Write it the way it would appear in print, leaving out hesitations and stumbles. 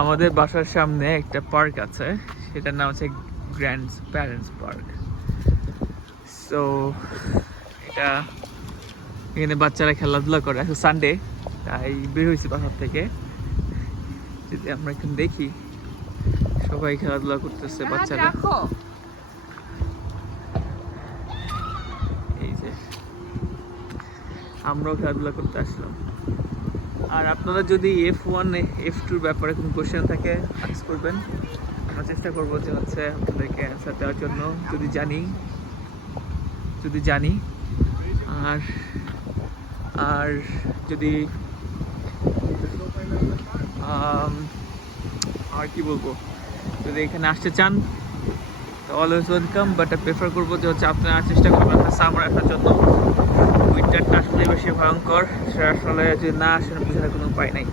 আমাদের বাসার সামনে একটা পার্ক আছে, সেটার নাম হচ্ছে গ্র্যান্ড প্যারেন্টস পার্ক। সো এটা এখানে বাচ্চারা খেলাধুলা করে, আজকে সানডে তাই বের হয়েছি বাসার থেকে। যদি আমরা এখানে দেখি সবাই খেলাধুলা করতেছে বাচ্চারা, এই যে আমরাও খেলাধুলা করতে আসলাম। আর আপনারা যদি F1 F2 ব্যাপারে কোনো কোশ্চেন থাকে আস্ক করবেন, আমরা চেষ্টা করবো যে হচ্ছে আপনাদেরকে অ্যান্সার দেওয়ার জন্য যদি জানি। আর আর যদি আর কি বলবো, যদি এখানে আসতে চান তো অলওয়েজ ওয়েলকাম, বাট প্রেফার করবো যে হচ্ছে আপনারা চেষ্টা করবেন সামার আসার জন্য। উইন্টারটা আসলে বেশি ভয়ঙ্কর, সেটা আসলে যদি না আসেন বোঝার কোনো উপায় নাই।